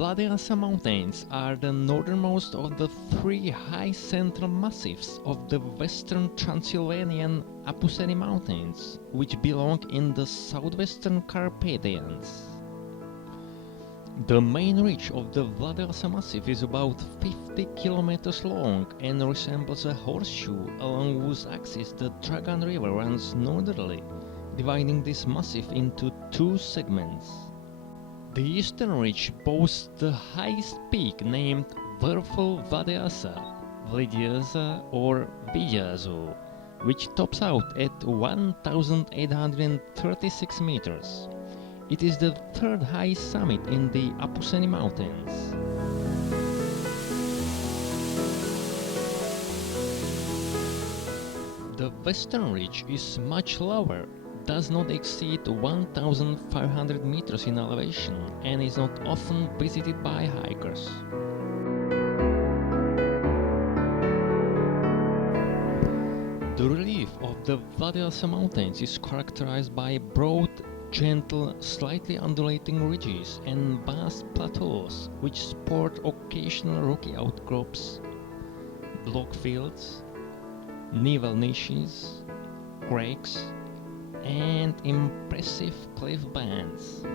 Vlădeasa Mountains are the northernmost of the three high central massifs of the Western Transylvanian Apuseni Mountains, which belong in the Southwestern Carpathians. The main ridge of the Vlegyázza massif is about 50 kilometers long and resembles a horseshoe along whose axis the Drăgan river runs northerly, dividing this massif into two segments. The eastern ridge boasts the highest peak named Vf.Vlădeasa, Vlegyázza or Vigyázó, which tops out at 1,836 meters. It is the third highest summit in the Apuseni Mountains. The western ridge is much lower, does not exceed 1,500 meters in elevation, and is not often visited by hikers. The relief of the Vlegyázza Mountains is characterized by broad, gentle, slightly undulating ridges and vast plateaus which sport occasional rocky outcrops, blockfields, nival niches, crags, and impressive cliff bands.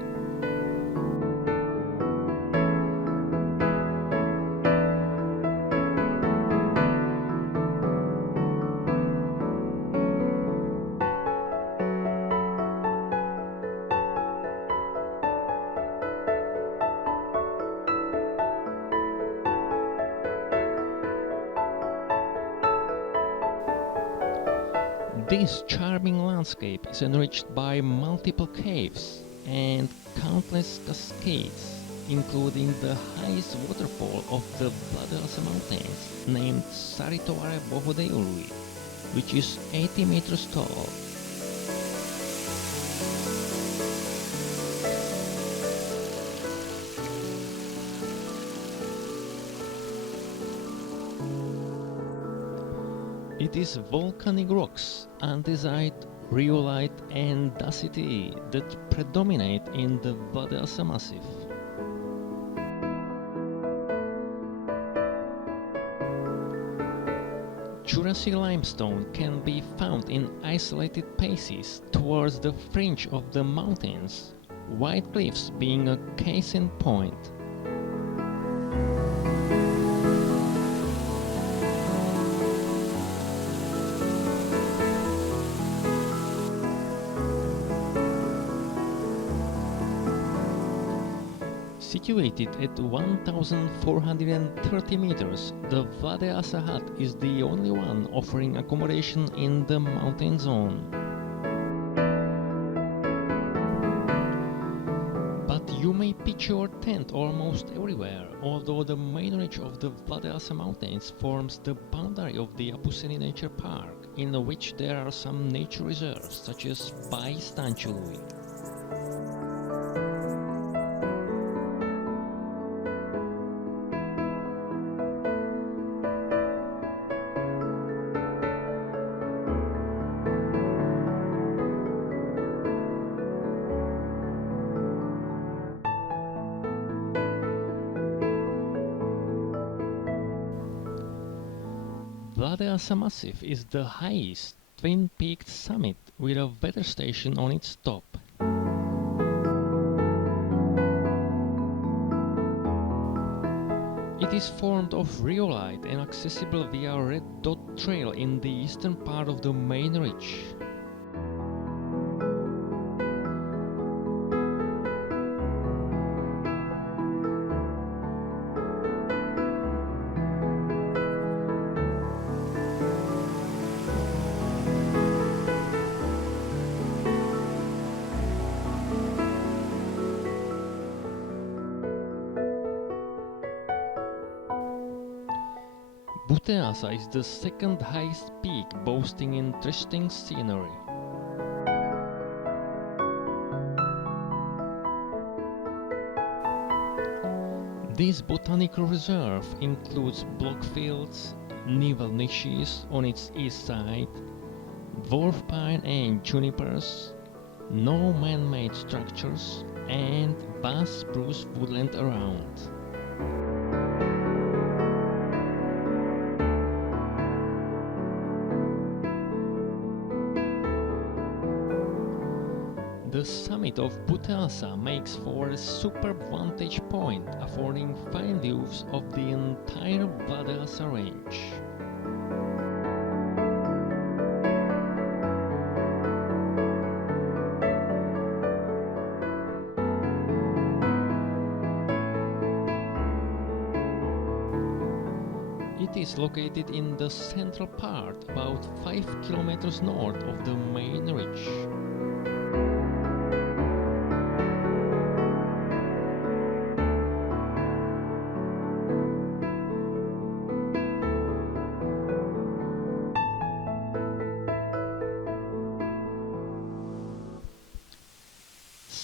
This charming landscape is enriched by multiple caves and countless cascades, including the highest waterfall of the Vlădeasa Mountains, named Cetatea Bohodeiului, which is 80 meters tall. It is volcanic rocks, andesite, rhyolite and dacite that predominate in the Vlădeasa massif. Jurassic limestone can be found in isolated places towards the fringe of the mountains, white cliffs being a case in point. Situated at 1,430 meters, the Vlegyásza hut is the only one offering accommodation in the mountain zone. But you may pitch your tent almost everywhere, although the main ridge of the Vlegyásza Mountains forms the boundary of the Apuseni Nature Park, in which there are some nature reserves such as Pietrele Albe. Vlegyázza Massif is the highest twin-peaked summit with a weather station on its top. It is formed of rhyolite and accessible via Red Dot Trail in the eastern part of the main ridge. Vf.Buteasa is the second highest peak, boasting interesting scenery. This botanical reserve includes blockfields, nival niches on its east side, dwarf pine and junipers, no man-made structures, and vast spruce woodland around. The summit of Buteasa makes for a superb vantage point, affording fine views of the entire Vlădeasa range. It is located in the central part, about 5 kilometers north of the main ridge.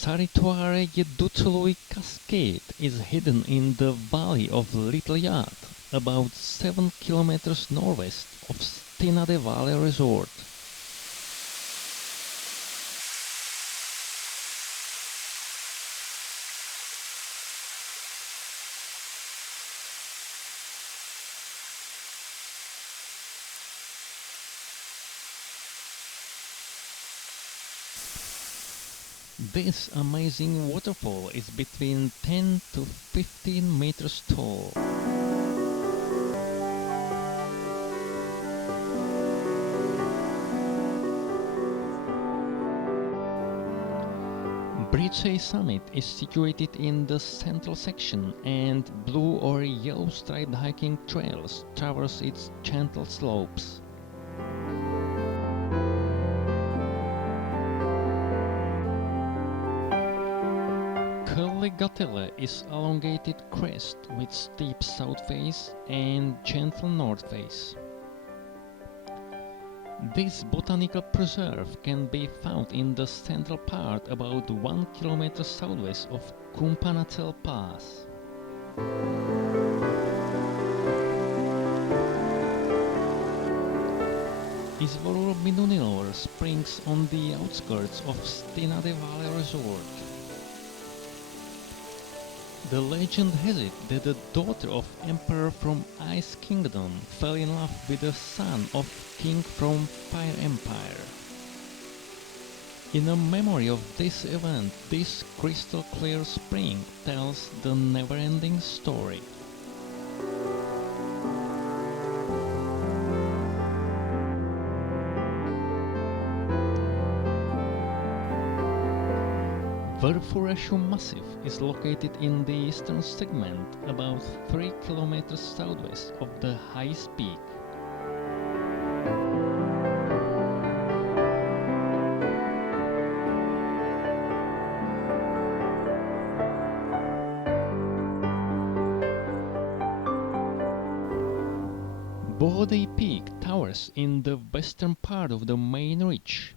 Cetatea Bohodeiului cascade is hidden in the valley of Vlegyázó, about 7 kilometers northwest of Cetatea Valley resort. This amazing waterfall is between 10 to 15 meters tall. Vlegyásza summit is situated in the central section, and blue or yellow striped hiking trails traverse its gentle slopes. Golgota is elongated crest with steep south face and gentle north face. This botanical preserve can be found in the central part about 1 kilometer southwest of Cumpanațel Pass. Izvorul Minunilor springs on the outskirts of Cetatea Valley resort. The legend has it that the daughter of Emperor from Ice Kingdom fell in love with the son of King from Fire Empire. In a memory of this event, this crystal clear spring tells the never-ending story. Vf.Buteasa massif is located in the eastern segment, about 3 kilometers southwest of the highest peak. Bohodei Peak towers in the western part of the main ridge.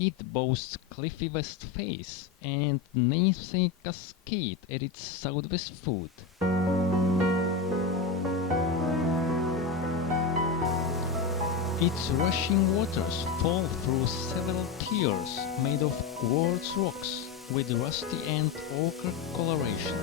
It boasts cliffy west face and namesake cascade at its southwest foot. Its rushing waters fall through several tiers made of quartz rocks with rusty and ochre coloration.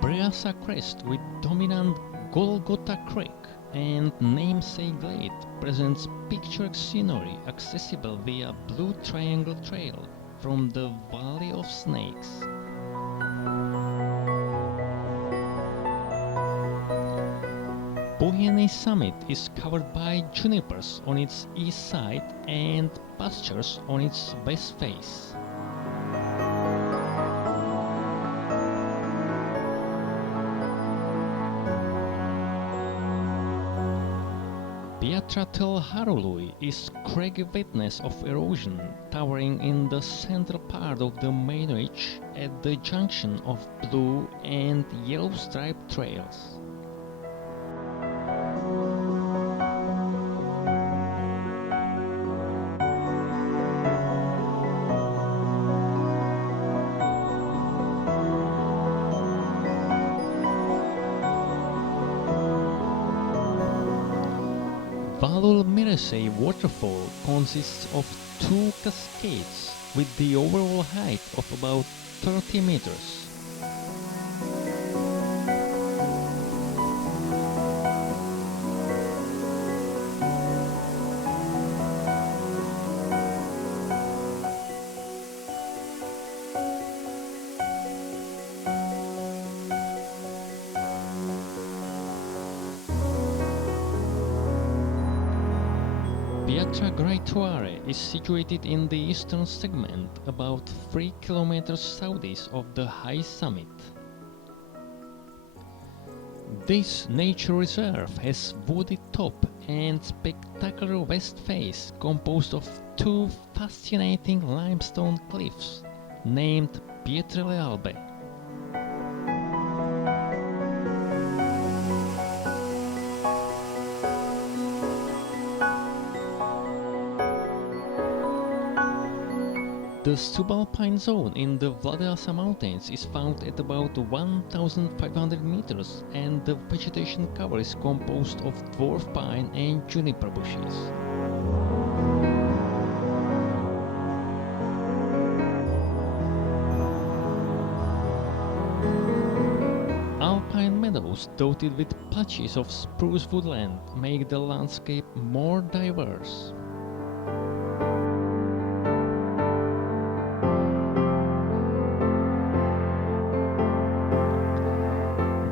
Vlegyásza crest with dominant Golgota creek and namesake glade presents picturesque scenery accessible via Blue Triangle Trail from the Valley of Snakes. Apuseni summit is covered by junipers on its east side and pastures on its west face. Piatra Tâlharului is craggy witness of erosion, towering in the central part of the main ridge at the junction of Blue and yellow striped trails. Valul Miresei waterfall consists of two cascades with the overall height of about 30 meters. Piatra is situated in the eastern segment, about 3 kilometers southeast of the high summit. This nature reserve has wooded top and spectacular west face composed of two fascinating limestone cliffs named Pietrele Albe. The subalpine zone in the Vlădeasa Mountains is found at about 1,500 meters, and the vegetation cover is composed of dwarf pine and juniper bushes. Alpine meadows dotted with patches of spruce woodland make the landscape more diverse.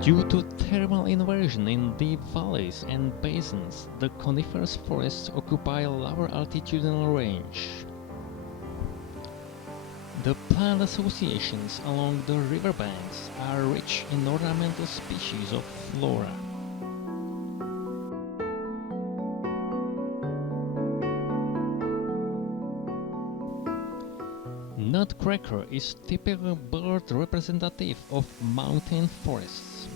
Due to thermal inversion in deep valleys and basins, the coniferous forests occupy a lower altitudinal range. The plant associations along the riverbanks are rich in ornamental species of flora. Nutcracker is typical bird representative of mountain forests.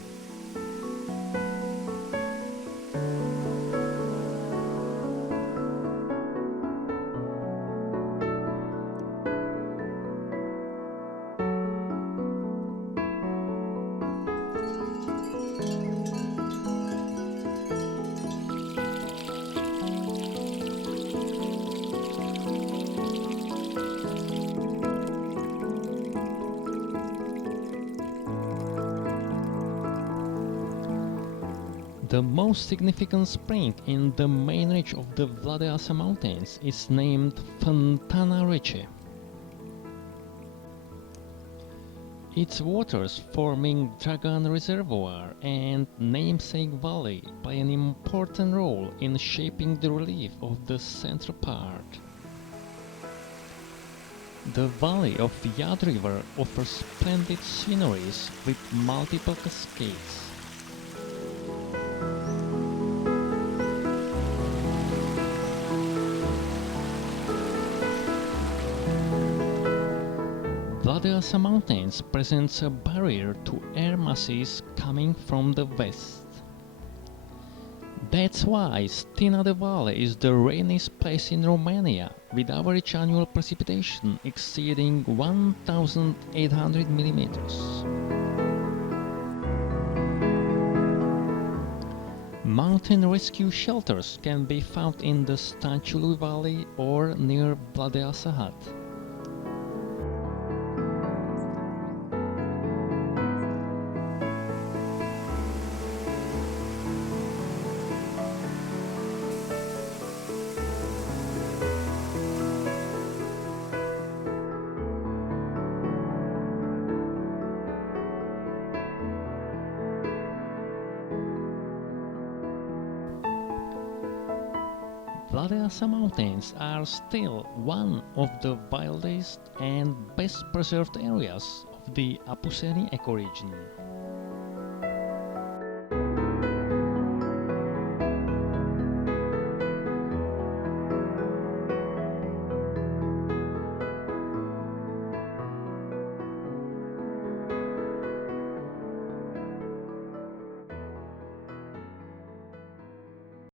The most significant spring in the main ridge of the Vlădeasa Mountains is named Fântâna Rece. Its waters forming Drăgan Reservoir and Namesake Valley play an important role in shaping the relief of the central part. The valley of Vigyázó River offers splendid sceneries with multiple cascades. Vlădeasa Mountains presents a barrier to air masses coming from the west. That's why Stina de Vale is the rainiest place in Romania, with average annual precipitation exceeding 1,800 millimeters. Mountain rescue shelters can be found in the Stanciului Valley or near Vlădeasa Hut. Vlădeasa Mountains are still one of the wildest and best preserved areas of the Apuseni ecoregion.